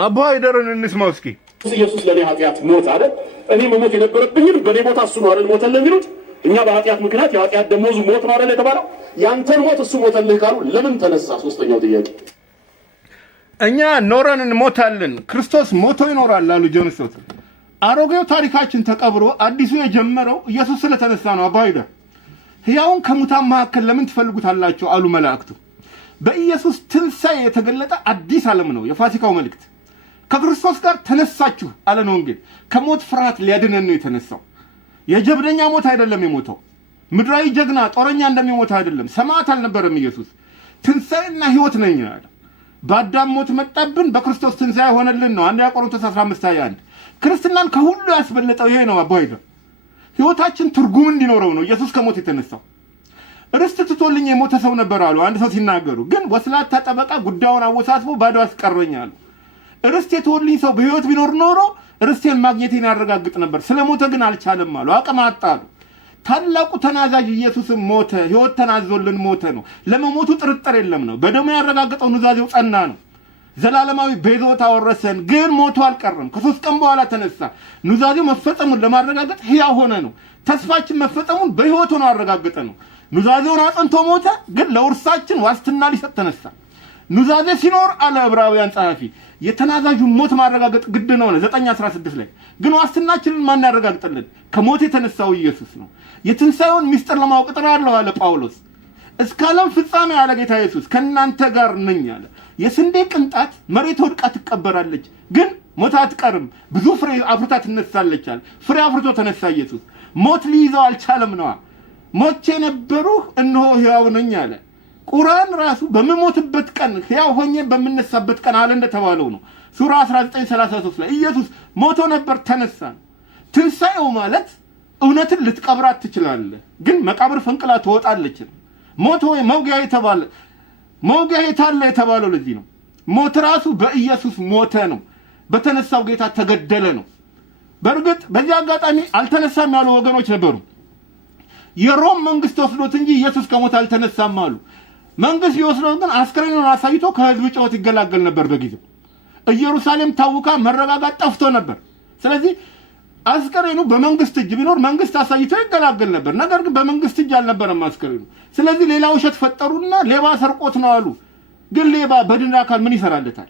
አባ ሀይደርን እንስማው እስኪ። ኢየሱስ ለኔ ኃጢአት ሞት አለ። እኔ መሞት የነበረብኝን በኔ ቦታ እሱ ነው አይደል ሞተልህ የሚሉት? እኛ በኃጢአት ምክንያት የኃጢአት ደሞዙ ሞት ነው አይደል የተባለው? ያንተን ሞት እሱ ሞተልህ ካሉ ለምን ተነሳ? ሶስተኛው ጥያቄ። እኛ ኖረን እንሞታለን፣ ክርስቶስ ሞቶ ይኖራል አሉ ጆን ስቶት። አሮጌው ታሪካችን ተቀብሮ አዲሱ የጀመረው ኢየሱስ ስለተነሳ ነው። አባ ሀይደር ሕያውን ከሙታን መካከል ለምን ትፈልጉታላችሁ አሉ መላእክቱ። በኢየሱስ ትንሣኤ የተገለጠ አዲስ ዓለም ነው የፋሲካው መልእክት። ከክርስቶስ ጋር ተነሳችሁ አለ ነው ወንጌል። ከሞት ፍርሃት ሊያድነን ነው የተነሳው። የጀብደኛ ሞት አይደለም የሞተው። ምድራዊ ጀግና ጦረኛ እንደሚሞት አይደለም። ሰማዕት አልነበረም ኢየሱስ። ትንሣኤና ሕይወት ነኝ አለ። በአዳም ሞት መጣብን፣ በክርስቶስ ትንሣኤ ሆነልን ነው አንደኛ ቆሮንቶስ 15:21። ክርስትናን ከሁሉ ያስበለጠው ይሄ ነው። አባ ሀይደር ሕይወታችን ትርጉም እንዲኖረው ነው ኢየሱስ ከሞት የተነሳው። ርስት ትቶልኝ የሞተ ሰው ነበር አሉ አንድ ሰው ሲናገሩ። ግን ወስላታ ጠበቃ ጉዳዩን አወሳስቦ ባዶ አስቀረኝ አሉ። ርስት የተወልኝ ሰው በሕይወት ቢኖር ኖሮ ርስቴን ማግኘቴን ያረጋግጥ ነበር። ስለሞተ ግን አልቻለም አሉ። አቅም አጣሉ። ታላቁ ተናዛዥ ኢየሱስም ሞተ፣ ሕይወት ተናዞልን ሞተ ነው። ለመሞቱ ጥርጥር የለም ነው። በደሙ ያረጋገጠው ኑዛዜው ጸና ነው። ዘላለማዊ ቤዛዎት አወረሰን። ግን ሞቶ አልቀረም። ከ3 ቀን በኋላ ተነሳ። ኑዛዜው መፈጸሙን ለማረጋገጥ ሕያው ሆነ ነው። ተስፋችን መፈጸሙን በሕይወት ሆኖ አረጋገጠ ነው። ኑዛዜውን አጽንቶ ሞተ፣ ግን ለውርሳችን ዋስትና ሊሰጥ ተነሳ። ኑዛዜ ሲኖር አለ ዕብራውያን ጸሐፊ የተናዛዡን ሞት ማረጋገጥ ግድ ነው 9:16 ላይ። ግን ዋስትናችንን ማን ያረጋግጥልን? ከሞት የተነሳው ኢየሱስ ነው። የትንሣኤውን ምስጢር ለማወቅ እጥራለሁ አለ ጳውሎስ። እስከ ዓለም ፍጻሜ አለ ጌታ ኢየሱስ ከእናንተ ጋር ነኝ አለ። የስንዴ ቅንጣት መሬት ወድቃ ትቀበራለች፣ ግን ሞት አትቀርም፣ ብዙ ፍሬ አፍርታ ትነሳለች አለ። ፍሬ አፍርቶ ተነሳ ኢየሱስ። ሞት ሊይዘው አልቻለም ነዋ። ሞቼ ነበሩህ እነሆ ሕያው ነኝ አለ። ቁርአን ራሱ በመሞትበት ቀን ሕያው ሆኜ በመነሳበት ቀን አለ እንደተባለው ነው። ሱራ 19:33 ላይ ኢየሱስ ሞቶ ነበር ተነሳ። ትንሣኤው ማለት እውነትን ልትቀብራት ትችላለህ፣ ግን መቃብር ፈንቅላ ትወጣለች። ሞት ወይ መውጊያ የተባለ መውጊያ የታለ የተባለው ለዚህ ነው። ሞት ራሱ በኢየሱስ ሞተ ነው። በተነሳው ጌታ ተገደለ ነው። በእርግጥ በዚህ አጋጣሚ አልተነሳም ያሉ ወገኖች ነበሩ። የሮም መንግስት ወስዶት እንጂ ኢየሱስ ከሞት አልተነሳም አሉ። መንግስት ይወስደው ግን አስከሬኑን አሳይቶ ከህዝብ ጩኸት ይገላገል ነበር። በጊዜው ኢየሩሳሌም ታውካ መረጋጋት ጠፍቶ ነበር። ስለዚህ አስከሬኑ በመንግስት እጅ ቢኖር መንግስት አሳይቶ ይገላገል ነበር። ነገር ግን በመንግስት እጅ አልነበረም አስከሬኑ። ስለዚህ ሌላ ውሸት ፈጠሩና ሌባ ሰርቆት ነው አሉ። ግን ሌባ በድን አካል ምን ይሰራለታል?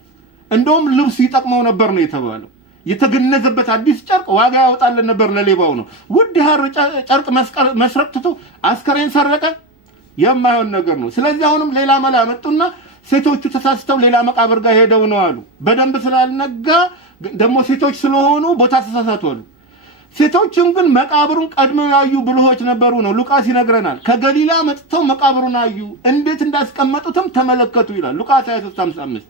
እንደውም ልብሱ ይጠቅመው ነበር ነው የተባለው። የተገነዘበት አዲስ ጨርቅ ዋጋ ያወጣልን ነበር ለሌባው ነው። ውድ ሐር ጨርቅ መስረቅ ትቶ አስከሬን ሰረቀ። የማይሆን ነገር ነው። ስለዚህ አሁንም ሌላ መላ መጡና ሴቶቹ ተሳስተው ሌላ መቃብር ጋር ሄደው ነው አሉ። በደንብ ስላልነጋ ደግሞ ሴቶች ስለሆኑ ቦታ ተሳሳቱ አሉ። ሴቶችም ግን መቃብሩን ቀድመው ያዩ ብልሆች ነበሩ ነው ሉቃስ ይነግረናል። ከገሊላ መጥተው መቃብሩን አዩ፣ እንዴት እንዳስቀመጡትም ተመለከቱ ይላል ሉቃስ 23:55።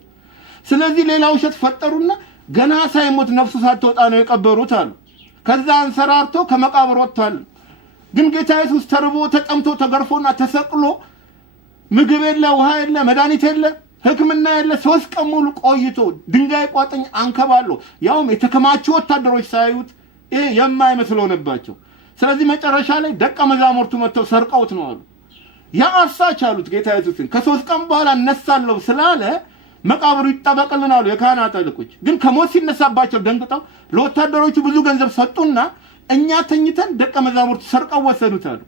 ስለዚህ ሌላ ውሸት ፈጠሩና ገና ሳይሞት ነፍሱ ሳትወጣ ነው የቀበሩት አሉ። ከዛ አንሰራርቶ ከመቃብር ወጥቷል። ግን ጌታ ኢየሱስ ተርቦ ተጠምቶ ተገርፎና ተሰቅሎ ምግብ የለ፣ ውሃ የለ፣ መድኃኒት የለ፣ ሕክምና የለ 3 ቀን ሙሉ ቆይቶ ድንጋይ ቋጥኝ አንከባሎ ያውም የተከማቹ ወታደሮች ሳይዩት ይሄ የማይመስለው ነባቸው። ስለዚህ መጨረሻ ላይ ደቀ መዛሙርቱ መጥተው ሰርቀውት ነው አሉ። ያ አሳች አሉት ጌታ ኢየሱስን። ከ3 ቀን በኋላ እነሳለሁ ስላለ መቃብሩ ይጠበቅልን አሉ የካህናት አለቆች። ግን ከሞት ሲነሳባቸው ደንግጠው ለወታደሮቹ ብዙ ገንዘብ ሰጡና እኛ ተኝተን ደቀ መዛሙርቱ ሰርቀው ወሰዱት አሉ።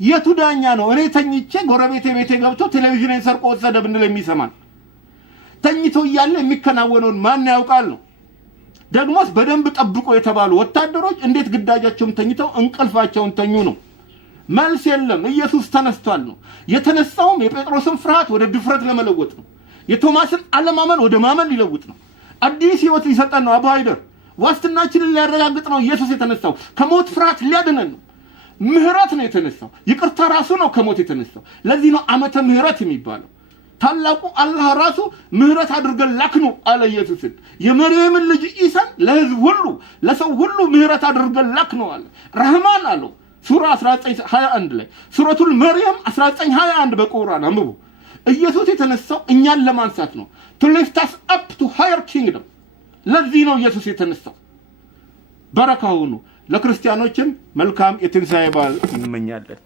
የቱ ዳኛ ነው? እኔ ተኝቼ ጎረቤቴ ቤቴ ገብቶ ቴሌቪዥንን ሰርቆ ወሰደ ብንል የሚሰማን? ተኝቶ እያለ የሚከናወነውን ማን ያውቃል ነው። ደግሞስ በደንብ ጠብቆ የተባሉ ወታደሮች እንዴት ግዳጃቸውን ተኝተው እንቅልፋቸውን ተኙ ነው? መልስ የለም። ኢየሱስ ተነስቷል ነው። የተነሳውም የጴጥሮስን ፍርሃት ወደ ድፍረት ለመለወጥ ነው። የቶማስን አለማመን ወደ ማመን ሊለውጥ ነው። አዲስ ህይወት ሊሰጠን ነው። አባ ሀይደር ዋስትናችንን ሊያረጋግጥ ነው ኢየሱስ የተነሳው። ከሞት ፍርሃት ሊያድነን ነው። ምህረት ነው የተነሳው። ይቅርታ ራሱ ነው ከሞት የተነሳው። ለዚህ ነው ዓመተ ምህረት የሚባለው። ታላቁ አላህ ራሱ ምህረት አድርገን ላክነው አለ ኢየሱስን። የመርየምን ልጅ ኢሳን ለህዝብ ሁሉ ለሰው ሁሉ ምህረት አድርገን ላክነው አለ። ረህማን አለው ሱራ 19:21 ላይ። ሱረቱል መርየም 19:21 በቁርአን አንብቡ። ኢየሱስ የተነሳው እኛን ለማንሳት ነው። to lift us up to higher kingdom። ለዚህ ነው ኢየሱስ የተነሳው። በረካው ነው። ለክርስቲያኖችም መልካም የትንሣኤ በዓል እንመኛለን።